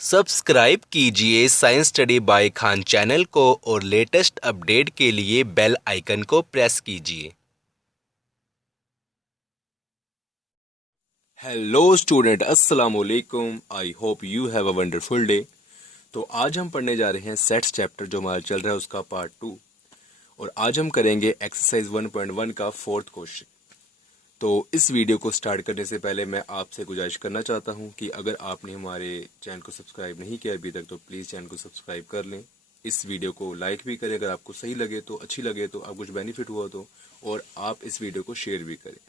Subscribe कीजिए science study bye Khan channel को और लेटेस्ट अपडेट के लिए बेल आइकन को प्रेस कीजिए। हेलो स्टूडेंट, अस्सलाम वालेकुम। I hope you have a wonderful day. तो आज हम पढ़ने जा रहे हैं सेट्स चैप्टर जो हमारा चल रहा है उसका पार्ट 2 और आज हम करेंगे एक्सरसाइज 1.1 का 4th क्वेश्चन। तो इस वीडियो को स्टार्ट करने से पहले मैं आपसे गुजारिश करना चाहता हूं कि अगर आपने हमारे चैनल को सब्सक्राइब नहीं किया अभी तक तो प्लीज़ चैनल को सब्सक्राइब कर लें। इस वीडियो को लाइक भी करें अगर आपको सही लगे तो, अच्छी लगे तो, आप कुछ बेनिफिट हुआ तो, और आप इस वीडियो को शेयर भी करें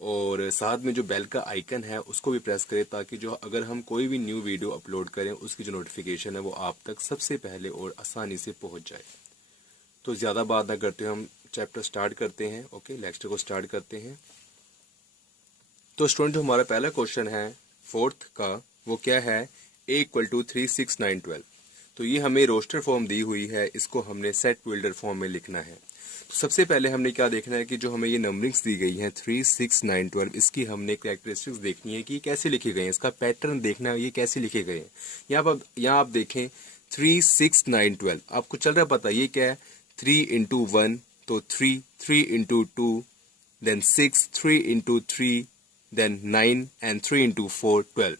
और साथ में जो बेल का आइकन है उसको भी प्रेस करें ताकि जो अगर हम कोई भी न्यू वीडियो अपलोड करें उसकी जो नोटिफिकेशन है वो आप तक सबसे पहले और आसानी से पहुँच जाए। तो ज़्यादा बात ना करते हम चैप्टर स्टार्ट करते हैं। ओके, लेक्चर को स्टार्ट करते हैं। तो स्टूडेंट, जो हमारा पहला क्वेश्चन है 4th का वो क्या है, a = 3, 6, 9, 12। तो ये हमें रोस्टर फॉर्म दी हुई है, इसको हमने सेट बिल्डर फॉर्म में लिखना है। तो सबसे पहले हमने क्या देखना है कि जो हमें ये नंबरिंग्स दी गई हैं 3, 6, 9, 12, इसकी हमने कैरेक्टरिस्टिक्स देखनी है कि कैसे लिखे गए हैं, इसका पैटर्न देखना है ये कैसे लिखे गए हैं। यहाँ आप देखें 3, 6, 9, 12 आपको चल रहा पता ये क्या है, 3 × 1 तो 3, 3 × 2 देन 6, 3 × 3 देन 9 एंड 3 × 4 12।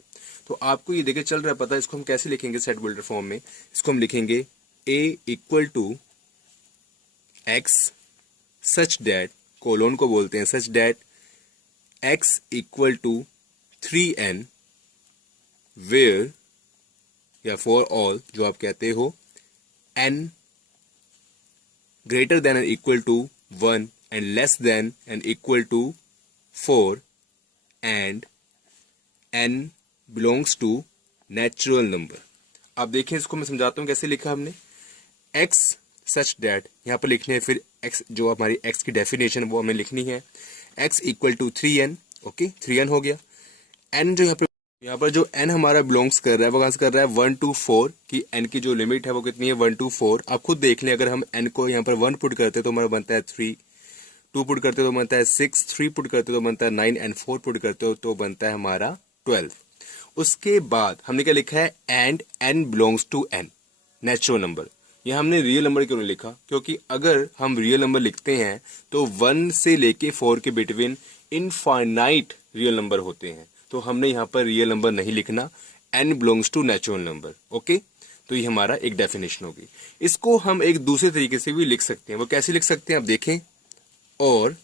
तो आपको ये देखे चल रहा है पता, इसको हम कैसे लिखेंगे सेट बिल्डर फॉर्म में। इसको हम लिखेंगे a = x such that, colon को बोलते हैं such that x = 3n where या फॉर ऑल जो आप कहते हो n greater than and equal to 1 and less than and equal to 4 and n belongs to natural number। आप देखें इसको मैं समझाता हूँ कैसे लिखा हमने। x such that यहाँ पर लिखने है, फिर x जो हमारी x की डेफिनेशन वो हमें लिखनी है। x = 3n, ओके 3n हो गया। n जो यहाँ पर जो n हमारा बिलोंग्स कर रहा है वो कहाँ से कर रहा है 1 to 4 की n की जो लिमिट है वो कितनी है 1 to 4। आप खुद देख लें, अगर हम n को यहाँ पर 1 पुट करते तो हमारा बनता है 3, 2 पुट करते तो बनता है 6, 3 पुट करते तो बनता है 9 एंड 4 पुट करते हो तो बनता है हमारा 12। उसके बाद हमने क्या लिखा है and n belongs to n natural number. यहाँ हमने रियल नंबर क्यों नहीं लिखा, क्योंकि अगर हम रियल नंबर लिखते हैं तो 1 से लेके 4 के बिटवीन इनफाइनाइट रियल नंबर होते हैं, तो हमने यहाँ पर रियल नंबर नहीं लिखना, n belongs to natural number. Okay, तो ये हमारा एक डेफिनेशन होगी। इसको हम एक दूसरे तरीके से भी लिख सकते हैं, वो कैसे लिख सकते हैं आप देखें। और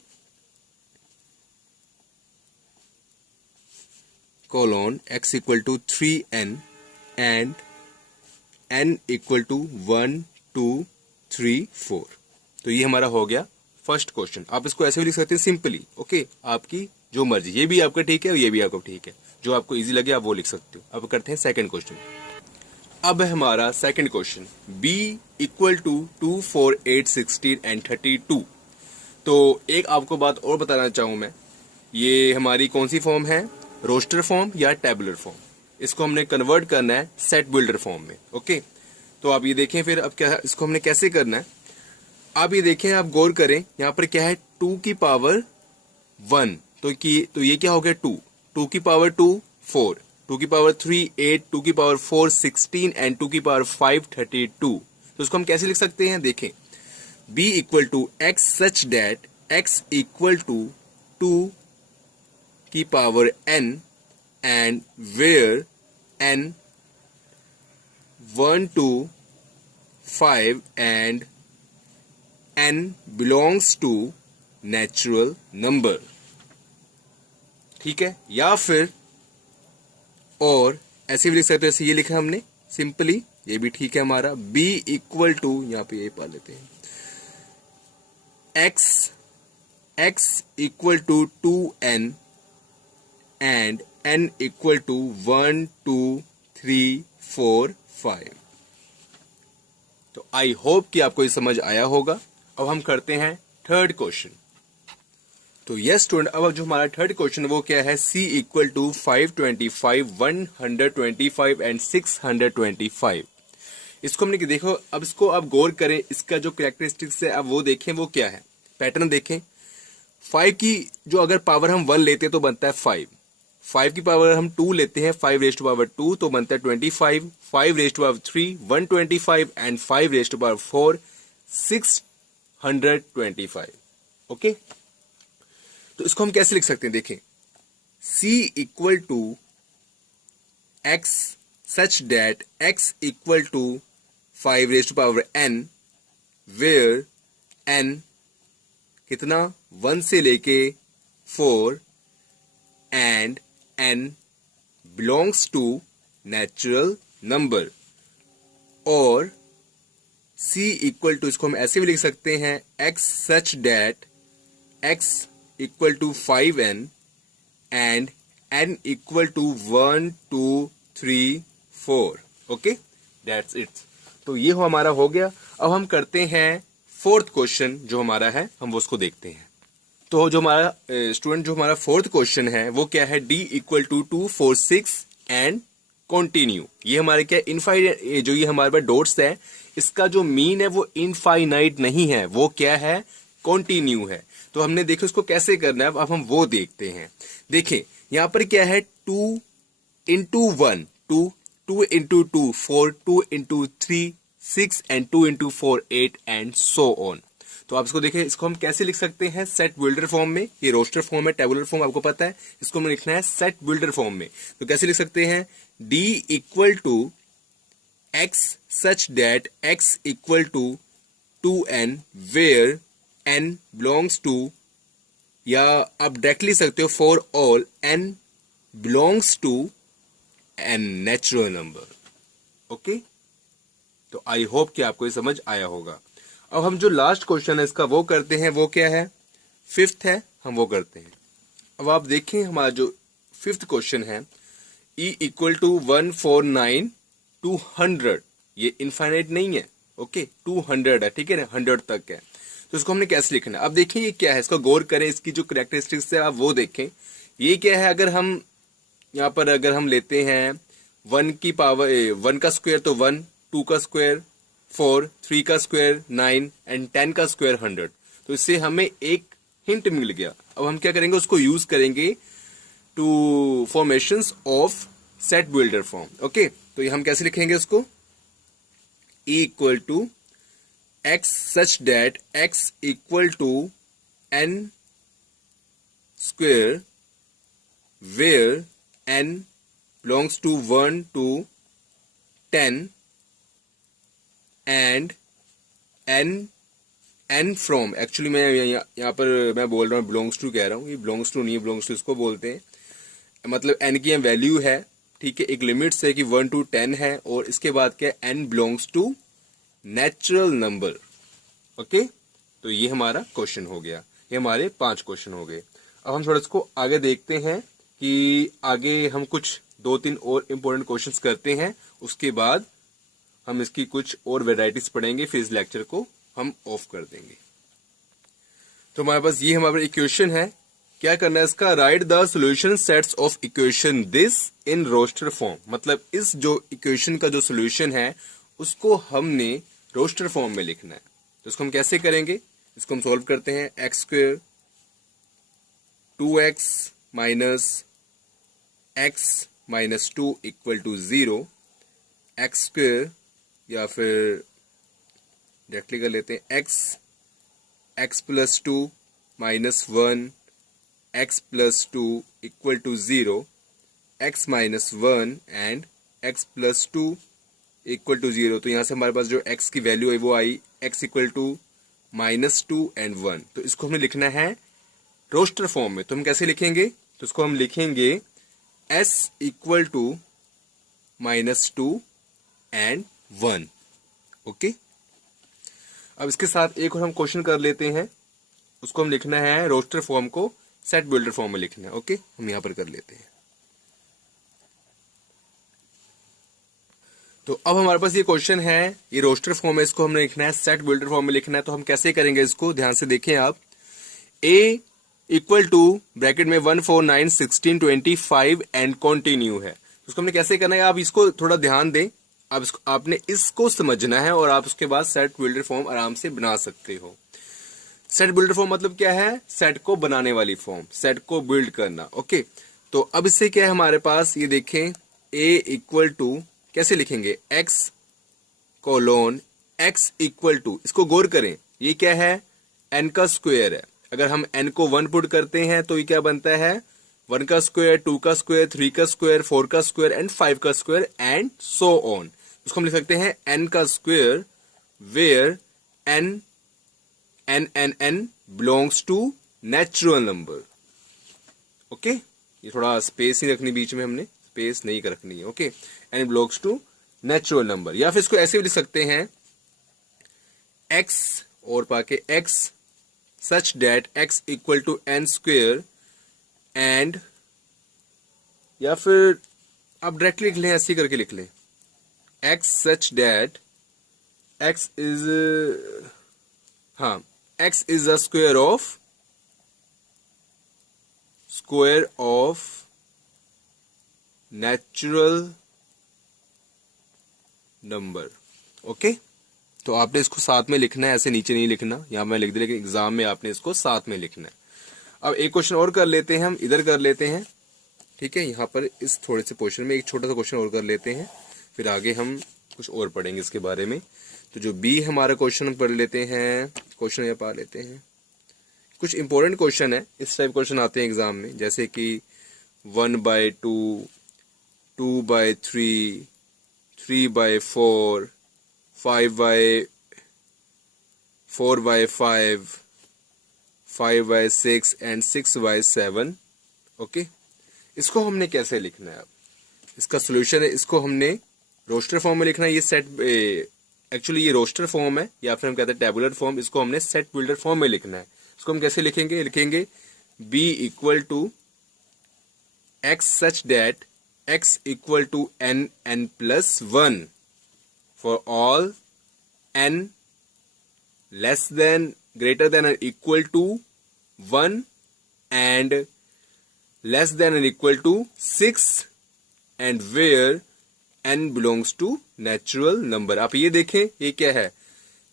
colon x = 3n and n = 1, 2, 3, 4। तो ये हमारा हो गया फर्स्ट क्वेश्चन। आप इसको ऐसे भी लिख सकते हैं सिंपली। ओके, आपकी जो मर्जी, ये भी आपका ठीक है और ये भी आपका ठीक है, जो आपको इजी लगे आप वो लिख सकते हो। अब करते हैं सेकंड क्वेश्चन। अब है हमारा सेकंड क्वेश्चन b = 2, 4, 8, 16 एंड 32। तो एक आपको बात और बताना चाहूँ मैं, ये हमारी कौन सी फॉर्म है, रोस्टर फॉर्म या टेबुलर फॉर्म। इसको हमने कन्वर्ट करना है सेट बिल्डर फॉर्म में। ओके, तो आप ये देखें फिर अब क्या इसको हमने कैसे करना है। आप ये देखें, आप गौर करें, यहाँ पर क्या है 2 की पावर 1, तो ये क्या हो गया 2, 2 की पावर 2 4, 2 की पावर 3 8, 2 की पावर 4 16 एंड 2 की पावर 5 32। तो इसको हम कैसे लिख सकते हैं, देखें b = x such that x = 2 की power n and where n 1 to 5 and n belongs to natural number। ठीक है, या फिर और ऐसे भी लिख सकते हैं, ऐसे ये लिखा हमने सिंपली, ये भी ठीक है हमारा। b = यहाँ पे ये पा लेते हैं x = 2n and n = 1, 2, 3, 4, 5। तो आई होप कि आपको ये समझ आया होगा। अब हम करते हैं थर्ड क्वेश्चन। तो यस स्टूडेंट, अब जो हमारा थर्ड क्वेश्चन वो क्या है, c = 525, 125 एंड 625। इसको हमने देखो, अब इसको आप गौर करें, इसका जो कैरेक्टरिस्टिक्स है अब वो देखें वो क्या है, पैटर्न देखें। 5 की जो अगर पावर हम 1 लेते तो बनता है 5, 5 की पावर हम 2 लेते हैं, 5 रेज टू पावर 2 तो बनता है 25, 5 raise to power 3 125 and 5 raise to power 4 625। Okay, तो इसको हम कैसे लिख सकते हैं, देखें C equal to x such that x equal to 5 raise to power n where n कितना 1 से लेके 4 and n belongs to natural number. और C इक्वल टू, इसको हम ऐसे भी लिख सकते हैं x such that x equal to 5n and n equal to 1 2 3 4। Okay, that's it. तो ये हमारा हो गया। अब हम करते हैं फोर्थ क्वेश्चन जो हमारा है, हम उसको देखते हैं। तो जो हमारा स्टूडेंट जो हमारा फोर्थ क्वेश्चन है वो क्या है, d equal to 2 4 6 and continue. ये हमारे क्या इनफाइनाइट, जो ये हमारे पास डॉट्स है इसका जो मीन है वो इनफाइनाइट नहीं है, वो क्या है, कंटिन्यू है। तो हमने देखो इसको कैसे करना है, अब हम वो देखते हैं। देखें यहाँ पर क्या है, 2 into 1 2, 2 into 2 4, 2 into 3 6 and 2 into 4 8 and so on. तो आप इसको देखें, इसको हम कैसे लिख सकते हैं, सेट बिल्डर फॉर्म में। ये रोस्टर फॉर्म है, टेबुलर फॉर्म आपको पता है, इसको हमें लिखना है सेट बिल्डर फॉर्म में। तो कैसे लिख सकते हैं, d equal to x such that x equal to 2n where n belongs to, या आप डायरेक्टली लिख सकते हो for all n belongs to N natural number. Okay, तो आई होप कि आपको ये समझ आया होगा। अब हम जो लास्ट क्वेश्चन है इसका वो करते हैं, वो क्या है, फिफ्थ है, हम वो करते हैं। अब आप देखें हमारा जो फिफ्थ क्वेश्चन है, e इक्वल टू 149 200, ये इनफाइनाइट नहीं है, ओके 200 है, ठीक है ना, 100 तक है। तो इसको हमने कैसे लिखना है, अब देखें ये क्या है, इसको गौर करें, इसकी जो करेक्टरिस्टिक्स है आप वो देखें। ये क्या है, अगर हम यहाँ पर अगर हम लेते हैं 1 की पावर 1 का स्क्वायर तो 1, 2 का स्क्वायर 4, 3 का स्क्वायर 9 एंड 10 का स्क्वायर 100। तो इससे हमें एक हिंट मिल गया। अब हम क्या करेंगे, उसको यूज करेंगे to formations of set builder form. Okay, तो ये हम कैसे लिखेंगे उसको, e equal to x such that x equal to n square where n belongs to 1 to 10 and n from, actually मैं यहाँ पर मैं बोल रहा हूँ belongs to कह रहा हूँ, ये belongs to नहीं है, belongs to इसको बोलते हैं, मतलब n की वैल्यू है, ठीक है, एक लिमिट्स है कि 1 to 10 है, और इसके बाद क्या है, n belongs to natural number. Okay, तो ये हमारा क्वेश्चन हो गया, ये हमारे 5 क्वेश्चन हो गए। अब हम थोड़ा इसको आगे देखते हैं कि आगे हम कुछ 2-3 और इम्पोर्टेंट क्वेश्चंस करते हैं, उसके बाद हम इसकी कुछ और वेराइटीज पढ़ेंगे, फिर इस लेक्चर को हम ऑफ कर देंगे। तो हमारे पास ये हमारा इक्वेशन है, क्या करना है इसका, write the solution sets of equation this in roster form. मतलब इस जो इक्वेशन का जो सॉल्यूशन है उसको हमने रोस्टर फॉर्म में लिखना है। तो इसको हम कैसे करेंगे, इसको हम सॉल्व करते हैं, x square 2x minus x minus 2 equal to 0, x square, या फिर डायरेक्टली कर लेते हैं x plus 2 minus 1 x plus 2 equal to 0, x minus 1 and x plus 2 equal to 0। तो यहाँ से हमारे पास जो x की वैल्यू है वो आई x equal to minus 2 and 1। तो इसको हमें लिखना है रोस्टर फॉर्म में। तो हम कैसे लिखेंगे, तो इसको हम लिखेंगे s equal to minus 2 and 1। Okay, अब इसके साथ एक और हम क्वेश्चन कर लेते हैं, उसको हम लिखना है रोस्टर फॉर्म को सेट बिल्डर फॉर्म में लिखना है। ओके, हम यहां पर कर लेते हैं। तो अब हमारे पास ये क्वेश्चन है, ये रोस्टर फॉर्म है, इसको हमने लिखना है सेट बिल्डर फॉर्म में लिखना है। तो हम कैसे करेंगे इसको, ध्यान से देखें आप, a इक्वल टू ब्रैकेट में 1 4 9 16 25 एंड कंटिन्यू है। उसको हमने कैसे करना है, आप इसको थोड़ा ध्यान दें, आप इसको आपने इसको समझना है और आप उसके बाद सेट बिल्डर फॉर्म आराम से बना सकते हो। सेट बिल्डर फॉर्म मतलब क्या है, सेट को बनाने वाली फॉर्म, सेट को बिल्ड करना। ओके, तो अब इससे क्या है हमारे पास, ये देखें a इक्वल टू कैसे लिखेंगे, x colon x equal to, इसको गौर करें, ये क्या है, n का स्क्वायर है। अगर हम n को 1 पुट करते हैं तो ये क्या बनता है, 1 का स्क्वायर, 2 का स्क्वायर, 3 का स्क्वायर, 4 का स्क्वायर एंड 5 का स्क्वायर एंड सो ऑन। उसको हम लिख सकते हैं n का square where n belongs to natural number. Okay, ये थोड़ा स्पेस नहीं रखनी बीच में, हमने स्पेस नहीं रखनी है। Okay, n belongs to natural number. या फिर इसको ऐसे भी लिख सकते हैं x और पाके x such that x equal to n square and, या फिर आप डायरेक्टली लिख लें, ऐसे करके लिख लें x such that x is, हाँ, x is the square of natural number. Okay, तो आपने इसको साथ में लिखना है, ऐसे नीचे नहीं लिखना, यहां मैं लिख दिया, लेकिन एग्जाम में आपने इसको साथ में लिखना है। अब एक क्वेश्चन और कर लेते हैं, हम इधर कर लेते हैं, ठीक है, यहाँ पर इस थोड़े से क्वेश्चन में एक छोटा सा क्वेश्चन और कर लेते हैं, फिर आगे हम कुछ और पढ़ेंगे इसके बारे में। तो जो बी हमारा क्वेश्चन हम पढ़ लेते हैं, क्वेश्चन या पढ़ लेते हैं, कुछ इंपॉर्टेंट क्वेश्चन है, इस टाइप क्वेश्चन आते हैं एग्जाम में, जैसे कि 1/2, 2/3, 3/4, 4/5, 5/6 एंड 6/7। ओके, इसको हमने कैसे लिखना है, अब इसका सोल्यूशन है, इसको हमने रोस्टर फॉर्म में लिखना है। ये सेट, एक्चुअली ये रोस्टर फॉर्म है, या फिर हम कहते हैं टेबुलर फॉर्म, इसको हमने सेट बिल्डर फॉर्म में लिखना है। इसको हम कैसे लिखेंगे, लिखेंगे b equal to x such that x equal to n plus 1 for all n less than, greater than और equal to 1 and less than और equal to 6 and where n belongs to natural number. आप ये देखें, ये क्या है,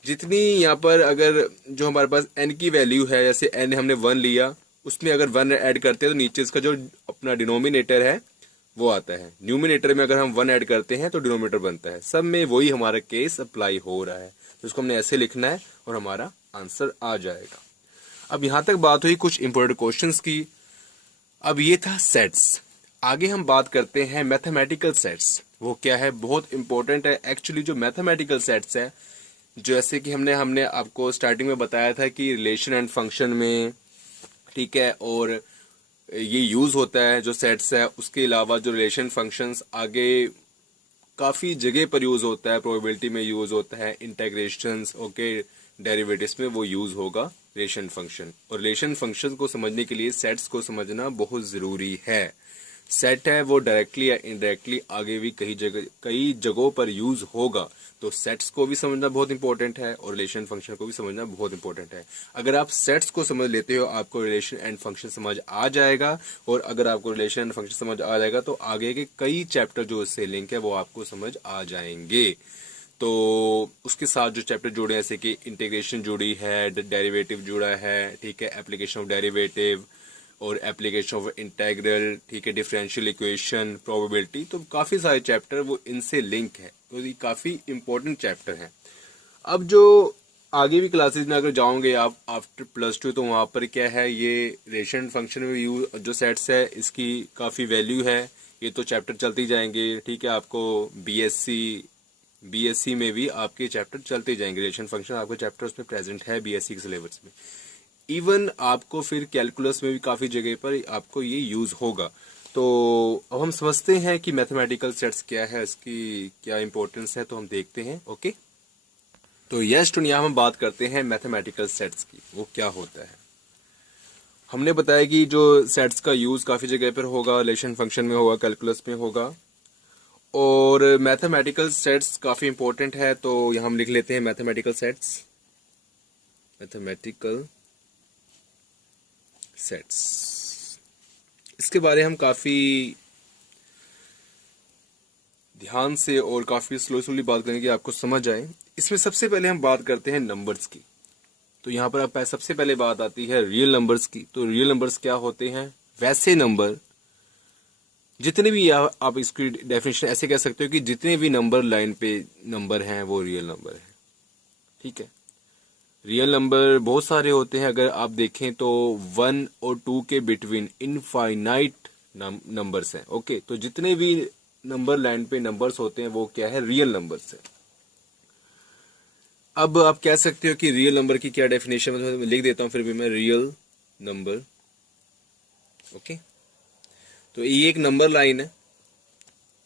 जितनी यहाँ पर अगर जो हमारे पास n की वैल्यू है, जैसे n हमने 1 लिया, उसमें अगर 1 ऐड करते हैं तो नीचे इसका जो अपना डिनोमिनेटर है वो आता है। न्यूमिनेटर में अगर हम 1 ऐड करते हैं तो डिनोमिनेटर बनता है। सब में वही हमारा केस अप्लाई हो रहा है, तो इसको हमने ऐसे लिखना है और हमारा आंसर आ जाएगा। अब यहाँ तक बात हुई कुछ इंपॉर्टेंट क्वेश्चंस की। अब ये था सेट्स, आगे हम बात करते हैं मैथमेटिकल सेट्स। वो क्या है, बहुत इंपॉर्टेंट है एक्चुअली। जो मैथमेटिकल सेट्स है, जैसे कि हमने आपको स्टार्टिंग में बताया था कि रिलेशन एंड फंक्शन में, ठीक है, और ये यूज होता है जो सेट्स है। उसके अलावा जो रिलेशन फंक्शंस आगे काफी जगह पर यूज होता है, प्रोबेबिलिटी में यूज होता है, इंटीग्रेशंस, ओके, डेरिवेटिव्स में वो यूज होगा रिलेशन फंक्शन। और रिलेशन फंक्शन को समझने के लिए सेट्स को समझना बहुत जरूरी है। सेट है वो डायरेक्टली या इनडायरेक्टली आगे भी कई जगहों पर यूज होगा, तो सेट्स को भी समझना बहुत इंपॉर्टेंट है और रिलेशन फंक्शन को भी समझना बहुत इंपॉर्टेंट है। अगर आप सेट्स को समझ लेते हो, आपको रिलेशन एंड फंक्शन समझ आ जाएगा, और अगर आपको रिलेशन एंड फंक्शन समझ आ जाएगा तो आगे के कई चैप्टर जो इससे लिंक है वो आपको समझ आ जाएंगे। तो उसके साथ जो चैप्टर जुड़े हैं, जैसे कि इंटीग्रेशन जुड़ी है, डेरिवेटिव जुड़ा है, ठीक है, एप्लीकेशन ऑफ डेरिवेटिव और एप्लीकेशन ऑफ इंटीग्रल, ठीक है, डिफरेंशियल इक्वेशन, प्रोबेबिलिटी, तो काफी सारे चैप्टर वो इनसे लिंक है, तो ये काफी इंपॉर्टेंट चैप्टर हैं। अब जो आगे भी क्लासेस में अगर जाओगे आप आफ्टर +2, तो वहां पर क्या है, ये रिलेशन फंक्शन में यूज जो सेट्स है इसकी काफी वैल्यू है। ये तो चैप्टर चलते ही जाएंगे, ठीक है, आपको बीएससी में भी आपके चैप्टर चलते जाएंगे। रिलेशन फंक्शन आपके चैप्टर उसमें प्रेजेंट है बीएससी के सिलेबस में। इवन आपको फिर कैलकुलस में भी काफी जगह पर आपको ये यूज होगा। तो अब हम समझते हैं कि मैथमेटिकल सेट्स क्या है, इसकी क्या इंपॉर्टेंस है, तो हम देखते हैं। ओके, तो यस स्टूडेंट, यहाँ हम बात करते हैं मैथमेटिकल सेट्स की, वो क्या होता है। हमने बताया कि जो सेट्स का यूज काफी जगह पर होगा, रिलेशन फंक्शन में होगा, कैलकुलस में होगा, और मैथमेटिकल सेट्स काफी इंपॉर्टेंट है। तो यहाँ हम लिख लेते हैं मैथमेटिकल सेट्स, मैथमेटिकल सेट्स। इसके बारे हम काफी ध्यान से और काफी स्लोली बात करेंगे कि आपको समझ आए। इसमें सबसे पहले हम बात करते हैं नंबर्स की। तो यहाँ पर आप सबसे पहले बात आती है रियल नंबर्स की। तो रियल नंबर्स क्या होते हैं, वैसे नंबर जितने भी आप इसकी डेफिनेशन ऐसे कह सकते हो कि जितने भी नंबर लाइन पे नंबर हैं वो रियल नंबर है। ठीक है, रियल नंबर बहुत सारे होते हैं। अगर आप देखें तो 1 और 2 के बिटवीन इनफाइनाइट नंबर्स हैं। ओके, तो जितने भी नंबर लाइन पे नंबर्स होते हैं वो क्या है, रियल नंबर्स है। अब आप कह सकते हो कि रियल नंबर की क्या डेफिनेशन है, मैं लिख देता हूं फिर भी मैं, रियल नंबर। ओके, तो ये एक नंबर लाइन है,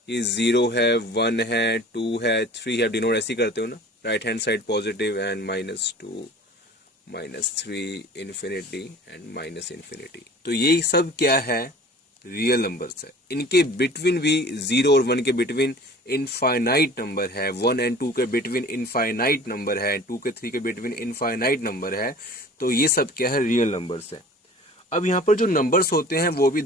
ये 0 है, 1 है, 2 है, 3 है, डिनोट ऐसे ही करते हो ना, right hand side positive and -2, -3, infinity and minus infinity. तो ये सब क्या है, रियल नंबर्स है। इनके बिटवीन भी 0 और 1 के बिटवीन इनफाइनाइट नंबर है, 1 एंड 2 के बिटवीन इनफाइनाइट नंबर है, 2 के 3 के बिटवीन इनफाइनाइट नंबर है। तो ये सब क्या है, रियल नंबर्स है। अब यहाँ पर जो नंबर्स होते हैं वो भी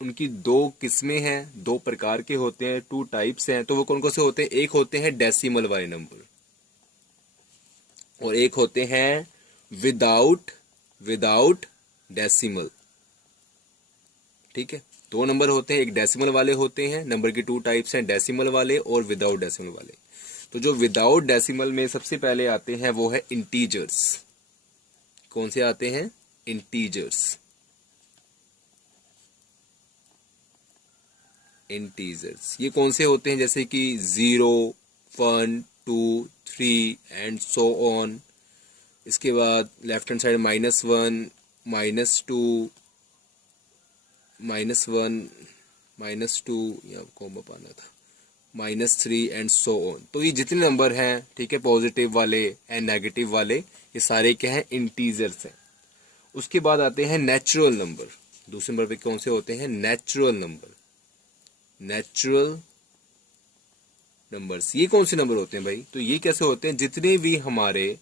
उनकी दो किस्में हैं, दो प्रकार के होते हैं, 2 टाइप्स हैं। तो वो कौन कौन से होते हैं, एक होते हैं डेसिमल वाले नंबर और एक होते हैं विदाउट डेसिमल। ठीक है, 2 नंबर होते हैं, एक डेसिमल वाले होते हैं, नंबर की 2 टाइप्स हैं, डेसिमल वाले और विदाउट डेसिमल वाले। तो जो विदाउट डेसिमल में सबसे पहले आते हैं वो है इंटीजर्स। कौन से आते हैं, इंटीजर्स। ये कौन से होते हैं, जैसे कि 0, 1, 2, 3 एंड सो ऑन। इसके बाद लेफ्ट हैंड साइड -1, -2, -1, -2, यहाँ कॉमा पाना था, -3 एंड सो ऑन। तो ये जितने नंबर हैं, ठीक है, पॉजिटिव वाले एंड नेगेटिव वाले, ये सारे क्या हैं, इंटीजर्स हैं। उसके बाद आते हैं नेचुरल नंबर। दूसरे नंबर पे कौन से होते हैं, नेचुरल नंबर। ये कौन से नंबर होते हैं भाई, तो ये कैसे होते हैं, जितने भी हमारे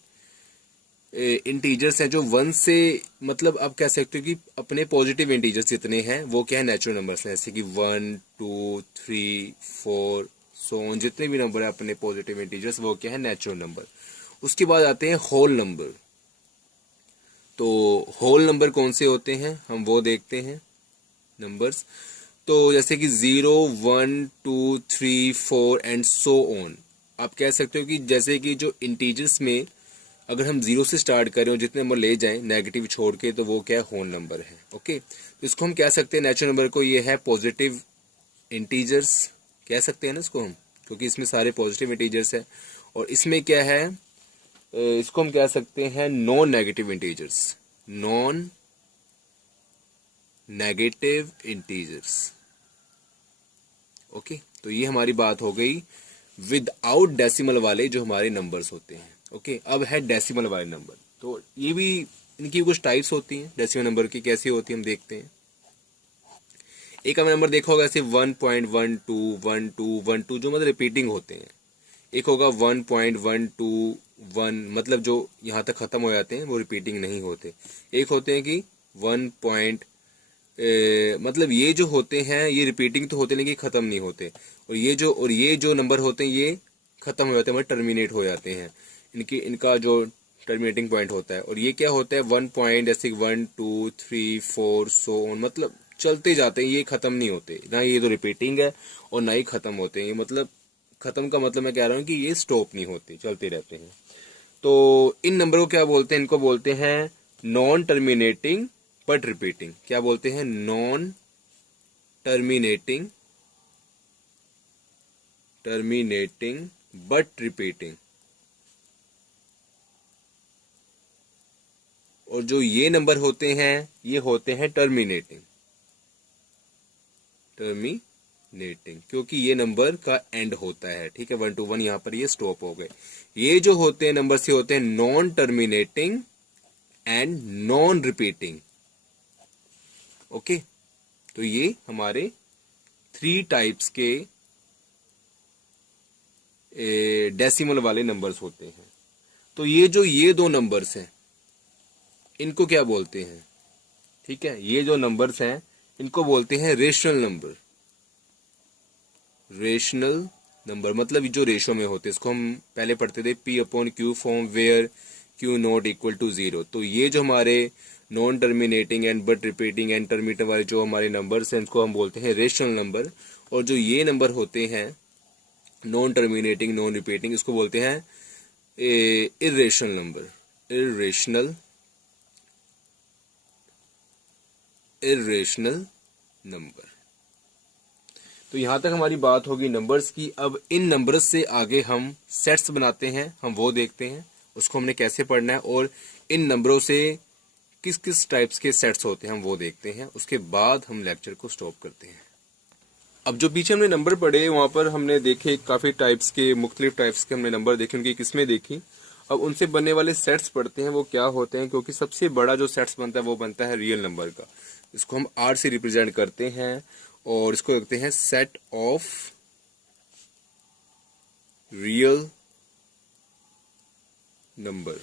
इंटीजर्स हैं जो 1 से, मतलब आप कह सकते हो कि अपने पॉजिटिव इंटीजर्स जितने हैं वो क्या है, नेचुरल नंबर्स हैं। जैसे कि 1, 2, 3, 4 सो ऑन, जितने भी नंबर है अपने पॉजिटिव इंटीजर्स वो क्या है, नेचुरल नंबर। उसके बाद आते हैं होल नंबर। तो होल नंबर कौन से होते हैं, हम वो देखते हैं नंबर्स। तो जैसे कि 0, 1, 2, 3, 4 एंड सो ऑन। आप कह सकते हो कि जैसे कि जो इंटीजर्स में अगर हम 0 से स्टार्ट करें और जितने नंबर ले जाएं नेगेटिव छोड़ के, तो वो क्या है, होल नंबर है। ओके, तो इसको हम कह सकते हैं नेचुरल नंबर को, ये है पॉजिटिव इंटीजर्स कह सकते हैं ना इसको हम, क्योंकि इसमें सारे पॉजिटिव इंटीजर्स है। और इसमें क्या है, इसको हम कह सकते हैं non negative integers. Non negative integers. Okay, तो ये हमारी बात हो गई विदाउट डेसिमल वाले जो हमारे नंबर्स होते हैं। ओके, अब है डेसिमल वाले नंबर। तो ये भी, इनकी कुछ टाइप्स होती हैं डेसिमल नंबर की, कैसी होती है हम देखते हैं। एक हमें नंबर देखा होगा ऐसे 1.121212 जो मतलब रिपीटिंग होते हैं। एक होगा 1.121, मतलब जो यहाँ तक खत्म हो जाते हैं वो रिपीटिंग नहीं होते। एक होते हैं कि 1. मतलब ये जो होते हैं ये रिपीटिंग तो होते हैं लेकिन खत्म नहीं होते। और ये जो नंबर होते हैं ये खत्म हो जाते हैं, मतलब टर्मिनेट हो जाते हैं। इनका जो टर्मिनेटिंग पॉइंट होता है। और ये क्या होता है, 1 पॉइंट, जैसे 1, 2, 3, 4 सो ऑन, मतलब चलते जाते हैं, ये खत्म नहीं होते ना। ये तो रिपीटिंग है और ना ही खत्म होते हैं। ये मतलब खत्म का मतलब मैं कह रहा हूँ कि ये स्टॉप नहीं होते, चलते रहते हैं। तो इन नंबर को क्या बोलते हैं, इनको बोलते हैं नॉन टर्मिनेटिंग बट रिपीटिंग। क्या बोलते हैं, नॉन टर्मिनेटिंग बट रिपीटिंग। और जो ये नंबर होते हैं ये होते हैं टर्मिनेटिंग, क्योंकि ये नंबर का एंड होता है। ठीक है, 1 to 1 यहाँ पर ये स्टॉप हो गए। ये जो होते हैं नंबर से होते हैं non terminating and non repeating. Okay, तो ये हमारे 3 टाइप्स के डेसिमल वाले नंबर्स होते हैं। तो ये 2 नंबर्स हैं, इनको क्या बोलते हैं, ठीक है, ये जो नंबर्स हैं इनको बोलते हैं रेशनल नंबर। मतलब जो रेशो में होते हैं, इसको हम पहले पढ़ते थे P/Q form, where Q not equal to 0। तो ये जो हमारे non terminating and but repeating and terminator वाले जो हमारे नंबर्स हैं इनको हम बोलते हैं रेशनल नंबर। और जो ये नंबर होते हैं नॉन टर्मिनेटिंग नॉन रिपीटिंग इसको बोलते हैं इर्रेशनल नंबर। Irrational number. तो यहां तक हमारी बात होगी नंबर्स की। अब इन नंबर्स से आगे हम सेट्स बनाते हैं, हम वो देखते हैं उसको हमने कैसे पढ़ना है, और इन नंबरों से किस किस टाइप्स के सेट्स होते हैं हम वो देखते हैं। उसके बाद हम लेक्चर को स्टॉप करते हैं। अब जो पीछे हमने नंबर पढ़े वहां पर हमने देखे काफी टाइप्स के, मुख्तलिफ टाइप्स के हमने नंबर देखे, उनकी किस्में देखी। अब उनसे बनने वाले सेट्स पढ़ते हैं वो क्या होते हैं, क्योंकि सबसे बड़ा जो सेट्स बनता है वो बनता है रियल नंबर का। इसको हम आर से रिप्रेजेंट करते हैं और इसको रखते हैं सेट ऑफ रियल नंबर।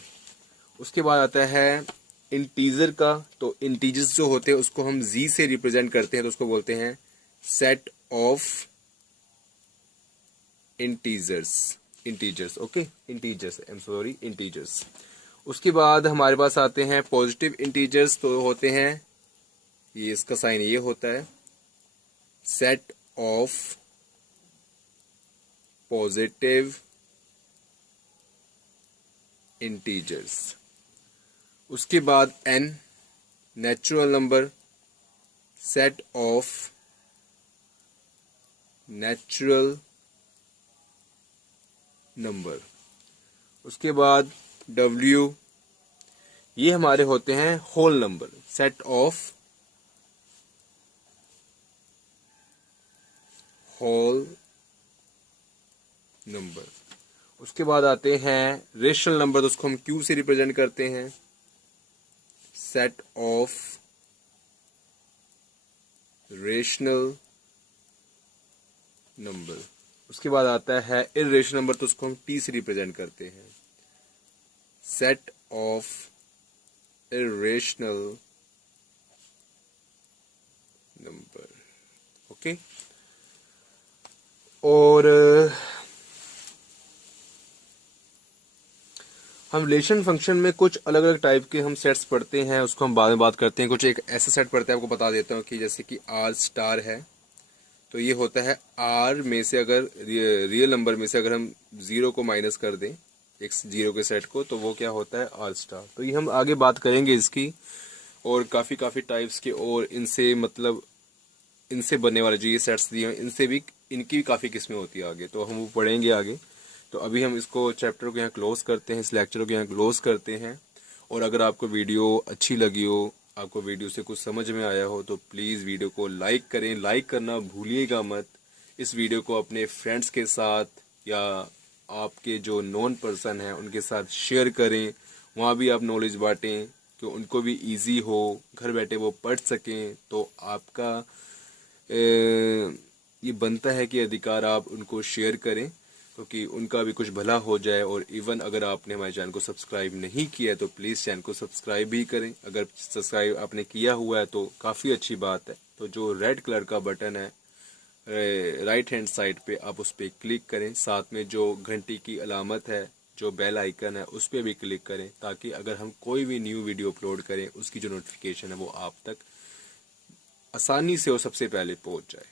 उसके बाद आता है इंटीजर का। तो इंटीजर्स जो होते हैं उसको हम जी से रिप्रेजेंट करते हैं, तो उसको बोलते हैं set of integers. Okay, integers. उसके बाद हमारे पास आते हैं पॉजिटिव इंटीजर्स। तो होते हैं, ये इसका साइन ये होता है सेट ऑफ पॉजिटिव इंटीजर्स। उसके बाद N natural number, set of natural number. उसके बाद डब्ल्यू, ये हमारे होते हैं whole number, set of whole number. उसके बाद आते हैं रेशनल नंबर, तो उसको हम क्यू से रिप्रेजेंट करते हैं सेट ऑफ रेशनल नंबर। उसके बाद आता है इर्रेशनल नंबर, तो उसको हम टी से रिप्रेजेंट करते हैं set of irrational number. Okay, और हम रिलेशन फंक्शन में कुछ अलग अलग टाइप के हम सेट्स पढ़ते हैं, उसको हम बाद में बात करते हैं। कुछ एक ऐसा सेट पढ़ते हैं, आपको बता देता हूँ कि जैसे कि आर स्टार है, तो ये होता है आर में से अगर रियल नंबर में से अगर हम जीरो को माइनस कर दें एक जीरो के सेट को, तो वो क्या होता है आर स्टार। तो ये हम आगे बात करेंगे इसकी, और काफ़ी टाइप्स के, और इनसे मतलब इनसे बनने वाले जो ये सेट्स दिए हैं इनसे भी इनकी भी काफ़ी किस्में होती है आगे, तो हम वो पढ़ेंगे आगे। तो अभी हम इसको चैप्टर को यहाँ क्लोज करते हैं, इस लेक्चर को यहाँ क्लोज करते हैं। और अगर आपको वीडियो अच्छी लगी हो, आपको वीडियो से कुछ समझ में आया हो, तो प्लीज़ वीडियो को लाइक करें, लाइक करना भूलिएगा मत। इस वीडियो को अपने फ्रेंड्स के साथ या आपके जो नॉन पर्सन हैं उनके साथ शेयर करें, वहाँ भी आप नॉलेज बांटें कि उनको भी इजी हो, घर बैठे वो पढ़ सकें। तो आपका ये बनता है कि अधिकार आप उनको शेयर करें, क्योंकि उनका भी कुछ भला हो जाए। और इवन अगर आपने हमारे चैनल को सब्सक्राइब नहीं किया है तो प्लीज़ चैनल को सब्सक्राइब भी करें। अगर सब्सक्राइब आपने किया हुआ है तो काफ़ी अच्छी बात है। तो जो रेड कलर का बटन है राइट हैंड साइड पे, आप उस पर क्लिक करें। साथ में जो घंटी की अलामत है, जो बेल आइकन है, उस पर भी क्लिक करें, ताकि अगर हम कोई भी न्यू वीडियो अपलोड करें उसकी जो नोटिफिकेशन है वो आप तक आसानी से और सबसे पहले पहुंच जाए।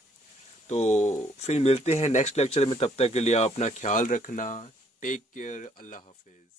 तो फिर मिलते हैं नेक्स्ट लेक्चर में, तब तक के लिए आप अपना ख्याल रखना। टेक केयर, अल्लाह हाफिज।